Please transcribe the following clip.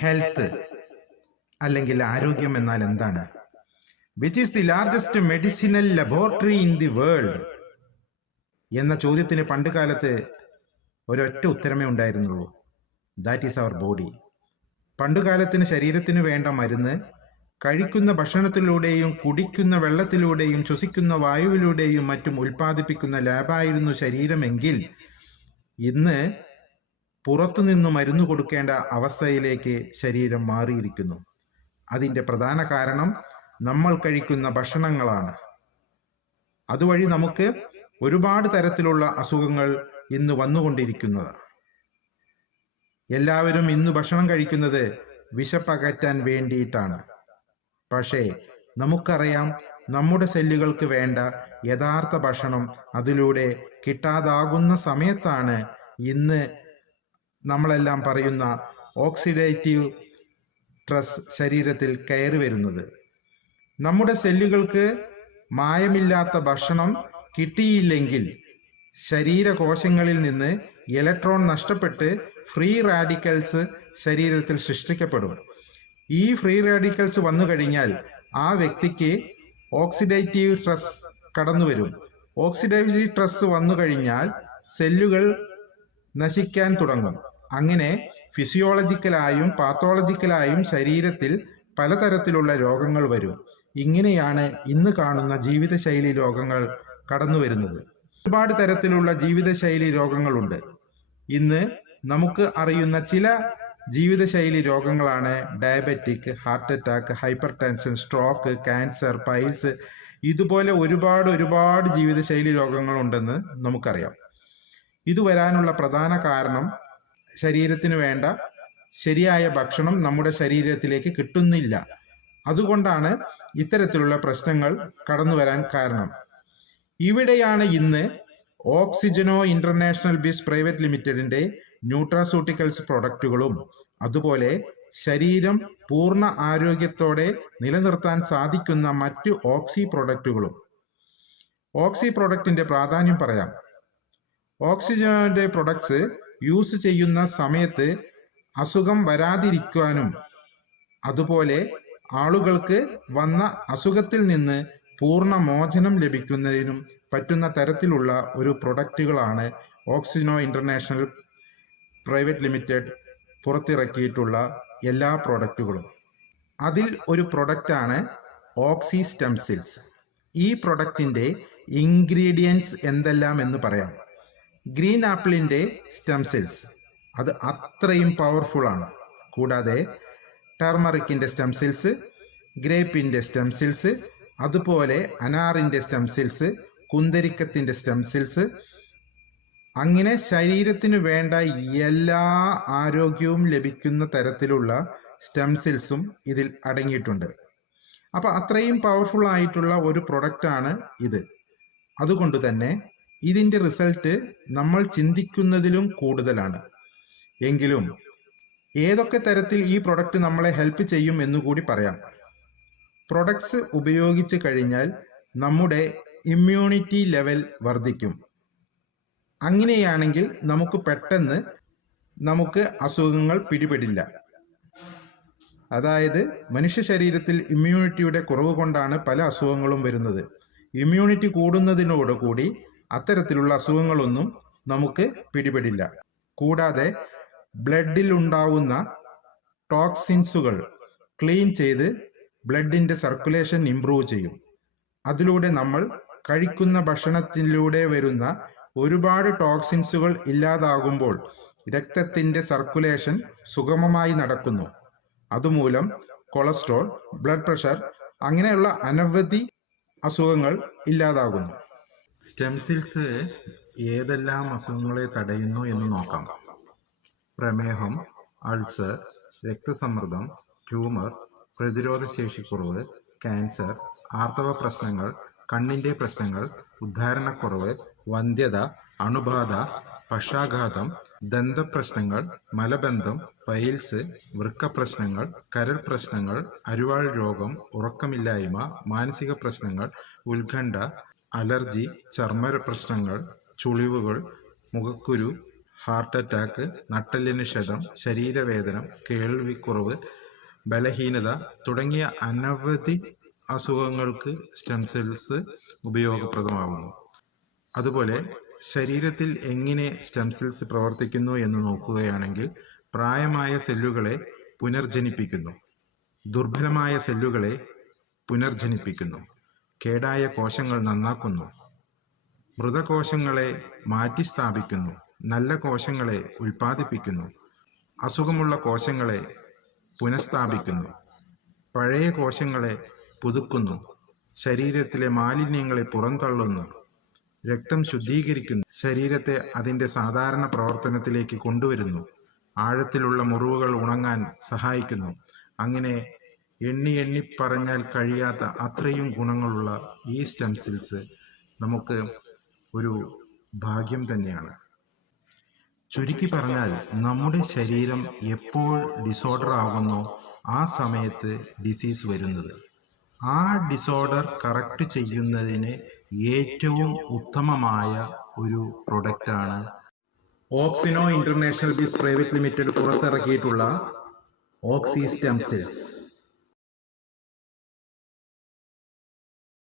Health അല്ലെങ്കിൽ ആരോഗ്യം എന്നാൽ എന്താണ്? Which is the largest medicinal laboratory in the world എന്ന ചോദ്യത്തിന് പണ്ട് കാലത്ത് ഒരൊറ്റ ഉത്തരമേ ഉണ്ടായിരുന്നുള്ളൂ. That is our body. പണ്ടുകാലത്തിന് ശരീരത്തിന് വേണ്ട മരുന്ന് കഴിക്കുന്ന ഭക്ഷണത്തിലൂടെയും കുടിക്കുന്ന വെള്ളത്തിലൂടെയും ശ്വസിക്കുന്ന വായുവിലൂടെയും മറ്റും ഉൽപ്പാദിപ്പിക്കുന്ന ലാബായിരുന്നു ശരീരമെങ്കിൽ ഇന്ന് പുറത്തുനിന്ന് മരുന്ന് കൊടുക്കേണ്ട അവസ്ഥയിലേക്ക് ശരീരം മാറിയിരിക്കുന്നു. അതിൻ്റെ പ്രധാന കാരണം നമ്മൾ കഴിക്കുന്ന ഭക്ഷണങ്ങളാണ്. അതുവഴി നമുക്ക് ഒരുപാട് തരത്തിലുള്ള അസുഖങ്ങൾ ഇന്ന് വന്നുകൊണ്ടിരിക്കുന്നതാണ്. എല്ലാവരും ഇന്ന് ഭക്ഷണം കഴിക്കുന്നത് വിശപ്പകറ്റാൻ വേണ്ടിയിട്ടാണ്. പക്ഷേ നമുക്കറിയാം, നമ്മുടെ സെല്ലുകൾക്ക് വേണ്ട യഥാർത്ഥ ഭക്ഷണം അതിലൂടെ കിട്ടാതാകുന്ന സമയത്താണ് ഇന്ന് നമ്മളെല്ലാം പറയുന്ന ഓക്സിഡേറ്റീവ് സ്ട്രെസ് ശരീരത്തിൽ കയറി വരുന്നത്. നമ്മുടെ സെല്ലുകൾക്ക് മായമില്ലാത്ത ഭക്ഷണം കിട്ടിയില്ലെങ്കിൽ ശരീരകോശങ്ങളിൽ നിന്ന് ഇലക്ട്രോൺ നഷ്ടപ്പെട്ട് ഫ്രീ റാഡിക്കൽസ് ശരീരത്തിൽ സൃഷ്ടിക്കപ്പെടും. ഈ ഫ്രീ റാഡിക്കൽസ് വന്നു കഴിഞ്ഞാൽ ആ വ്യക്തിക്ക് ഓക്സിഡേറ്റീവ് സ്ട്രെസ് കടന്നു വരും. ഓക്സിഡേറ്റീവ് സ്ട്രെസ് വന്നു കഴിഞ്ഞാൽ സെല്ലുകൾ നശിക്കാൻ തുടങ്ങും. അങ്ങനെ ഫിസിയോളജിക്കലായും പാത്തോളജിക്കലായും ശരീരത്തിൽ പലതരത്തിലുള്ള രോഗങ്ങൾ വരും. ഇങ്ങനെയാണ് ഇന്ന് കാണുന്ന ജീവിതശൈലി രോഗങ്ങൾ കടന്നു വരുന്നത്. ഒരുപാട് തരത്തിലുള്ള ജീവിതശൈലി രോഗങ്ങളുണ്ട്. ഇന്ന് നമുക്ക് അറിയുന്ന ചില ജീവിതശൈലി രോഗങ്ങളാണ് diabetic, heart attack, hyper tension, stroke, cancer, piles. ഇതുപോലെ ഒരുപാട് ജീവിതശൈലി രോഗങ്ങളുണ്ടെന്ന് നമുക്കറിയാം. ഇത് വരാനുള്ള പ്രധാന കാരണം ശരീരത്തിന് വേണ്ട ശരിയായ ഭക്ഷണം നമ്മുടെ ശരീരത്തിലേക്ക് കിട്ടുന്നില്ല. അതുകൊണ്ടാണ് ഇത്തരത്തിലുള്ള പ്രശ്നങ്ങൾ കടന്നു വരാൻ കാരണം. ഇവിടെയാണ് ഇന്ന് ഓക്സിജനോ ഇന്റർനാഷണൽ ബിസ് പ്രൈവറ്റ് ലിമിറ്റഡിന്റെ ന്യൂട്രാസ്യൂട്ടിക്കൽസ് പ്രൊഡക്റ്റുകളും അതുപോലെ ശരീരം പൂർണ്ണ ആരോഗ്യത്തോടെ നിലനിർത്താൻ സാധിക്കുന്ന മറ്റ് ഓക്സി പ്രൊഡക്റ്റുകളും. ഓക്സി പ്രൊഡക്റ്റിന്റെ പ്രാധാന്യം പറയാം. ഓക്സിജന്റെ പ്രൊഡക്ട്സ് യൂസ് ചെയ്യുന്ന സമയത്ത് അസുഖം വരാതിരിക്കാനും അതുപോലെ ആളുകൾക്ക് വന്ന അസുഖത്തിൽ നിന്ന് പൂർണ്ണ മോചനം ലഭിക്കുന്നതിനും പറ്റുന്ന തരത്തിലുള്ള ഒരു പ്രൊഡക്റ്റുകളാണ് ഓക്സിജനോ ഇന്റർനാഷണൽ പ്രൈവറ്റ് ലിമിറ്റഡ് പുറത്തിറക്കിയിട്ടുള്ള എല്ലാ പ്രൊഡക്റ്റുകളും. അതിൽ ഒരു പ്രൊഡക്റ്റാണ് ഓക്സി സ്റ്റെം സെൽസ്. ഈ പ്രൊഡക്റ്റിൻ്റെ ഇൻഗ്രീഡിയൻസ് എന്തെല്ലാം എന്ന് പറയാം. ഗ്രീൻ ആപ്പിളിൻ്റെ സ്റ്റെം സെൽസ് അത് അത്രയും പവർഫുള്ളാണ്. കൂടാതെ ടർമറിക്കിൻ്റെ സ്റ്റെം സെൽസ്, ഗ്രേപ്പിൻ്റെ സ്റ്റെം സെൽസ്, അതുപോലെ അനാറിൻ്റെ സ്റ്റെം സെൽസ്, കുന്തരിക്കത്തിൻ്റെ സ്റ്റെം സെൽസ്, അങ്ങനെ ശരീരത്തിന് വേണ്ട എല്ലാ ആരോഗ്യവും ലഭിക്കുന്ന തരത്തിലുള്ള സ്റ്റെം സെൽസും ഇതിൽ അടങ്ങിയിട്ടുണ്ട്. അപ്പോൾ അത്രയും പവർഫുൾ ആയിട്ടുള്ള ഒരു പ്രൊഡക്റ്റാണ് ഇത്. അതുകൊണ്ട് തന്നെ ഇതിൻ്റെ റിസൾട്ട് നമ്മൾ ചിന്തിക്കുന്നതിലും കൂടുതലാണ്. എങ്കിലും ഏതൊക്കെ തരത്തിൽ ഈ പ്രൊഡക്റ്റ് നമ്മളെ ഹെൽപ്പ് ചെയ്യും എന്നുകൂടി പറയാം. പ്രൊഡക്ട്സ് ഉപയോഗിച്ച് കഴിഞ്ഞാൽ നമ്മുടെ ഇമ്മ്യൂണിറ്റി ലെവൽ വർദ്ധിക്കും. അങ്ങനെയാണെങ്കിൽ നമുക്ക് അസുഖങ്ങൾ പിടിപെടില്ല. അതായത് മനുഷ്യ ശരീരത്തിൽ ഇമ്മ്യൂണിറ്റിയുടെ കുറവ് കൊണ്ടാണ് പല അസുഖങ്ങളും വരുന്നത്. ഇമ്മ്യൂണിറ്റി കൂടുന്നതിനോടുകൂടി അത്തരത്തിലുള്ള അസുഖങ്ങളൊന്നും നമുക്ക് പിടിപെടില്ല. കൂടാതെ ബ്ലഡിൽ ഉണ്ടാവുന്ന ടോക്സിൻസുകൾ ക്ലീൻ ചെയ്ത് ബ്ലഡിൻ്റെ സർക്കുലേഷൻ ഇംപ്രൂവ് ചെയ്യും. അതിലൂടെ നമ്മൾ കഴിക്കുന്ന ഭക്ഷണത്തിലൂടെ വരുന്ന ഒരുപാട് ടോക്സിൻസുകൾ ഇല്ലാതാകുമ്പോൾ രക്തത്തിൻ്റെ സർക്കുലേഷൻ സുഗമമായി നടക്കുന്നു. അതുമൂലം കൊളസ്ട്രോൾ, ബ്ലഡ് പ്രഷർ അങ്ങനെയുള്ള അനവധി അസുഖങ്ങൾ ഇല്ലാതാകുന്നു. സ്റ്റെം സെൽസ് ഏതെല്ലാം അസുഖങ്ങളെ തടയുന്നു എന്ന് നോക്കാം. പ്രമേഹം, അൾസർ, രക്തസമ്മർദ്ദം, ട്യൂമർ, പ്രതിരോധശേഷിക്കുറവ്, ക്യാൻസർ, ആർത്തവ പ്രശ്നങ്ങൾ, കണ്ണിൻ്റെ പ്രശ്നങ്ങൾ, ഉദ്ധാരണക്കുറവ്, വന്ധ്യത, അണുബാധ, പക്ഷാഘാതം, ദന്തപ്രശ്നങ്ങൾ, മലബന്ധം, പൈൽസ്, വൃക്കപ്രശ്നങ്ങൾ, കരൾ പ്രശ്നങ്ങൾ, അരിവാൾ രോഗം, ഉറക്കമില്ലായ്മ, മാനസിക പ്രശ്നങ്ങൾ, ഉത്കണ്ഠ, അലർജി, ചർമ്മ പ്രശ്നങ്ങൾ, ചുളിവുകൾ, മുഖക്കുരു, ഹാർട്ട് അറ്റാക്ക്, നട്ടെല്ലിന് ക്ഷതം, ശരീരവേദന, കേൾവിക്കുറവ്, ബലഹീനത തുടങ്ങിയ അനവധി അസുഖങ്ങൾക്ക് സ്റ്റെം സെൽസ് ഉപയോഗപ്രദമാകുന്നു. അതുപോലെ ശരീരത്തിൽ എങ്ങനെ സ്റ്റെം സെൽസ് പ്രവർത്തിക്കുന്നു എന്ന് നോക്കുകയാണെങ്കിൽ, പ്രായമായ സെല്ലുകളെ പുനർജനിപ്പിക്കുന്നു, ദുർബലമായ സെല്ലുകളെ പുനർജനിപ്പിക്കുന്നു, കേടായ കോശങ്ങൾ നന്നാക്കുന്നു, മൃതകോശങ്ങളെ മാറ്റിസ്ഥാപിക്കുന്നു, നല്ല കോശങ്ങളെ ഉൽപ്പാദിപ്പിക്കുന്നു, അസുഖമുള്ള കോശങ്ങളെ പുനഃസ്ഥാപിക്കുന്നു, പഴയ കോശങ്ങളെ പുതുക്കുന്നു, ശരീരത്തിലെ മാലിന്യങ്ങളെ പുറന്തള്ളുന്നു, രക്തം ശുദ്ധീകരിക്കുന്നു, ശരീരത്തെ അതിൻ്റെ സാധാരണ പ്രവർത്തനത്തിലേക്ക് കൊണ്ടുവരുന്നു, ആഴത്തിലുള്ള മുറിവുകൾ ഉണങ്ങാൻ സഹായിക്കുന്നു. അങ്ങനെ എണ്ണി പറഞ്ഞാൽ കഴിയാത്ത അത്രയും ഗുണങ്ങളുള്ള ഈ സ്റ്റെം സെൽസ് നമുക്ക് ഒരു ഭാഗ്യം തന്നെയാണ്. ചുരുക്കി പറഞ്ഞാൽ, നമ്മുടെ ശരീരം എപ്പോൾ ഡിസോർഡർ ആകുന്നോ ആ സമയത്ത് ഡിസീസ് വരുന്നത്. ആ ഡിസോർഡർ കറക്റ്റ് ചെയ്യുന്നതിന് ഏറ്റവും ഉത്തമമായ ഒരു പ്രൊഡക്റ്റാണ് ഓക്സിനോ ഇന്റർനാഷണൽ ബിസ് പ്രൈവറ്റ് ലിമിറ്റഡ് പുറത്തിറക്കിയിട്ടുള്ള ഓക്സി സ്റ്റെം സെൽസ്.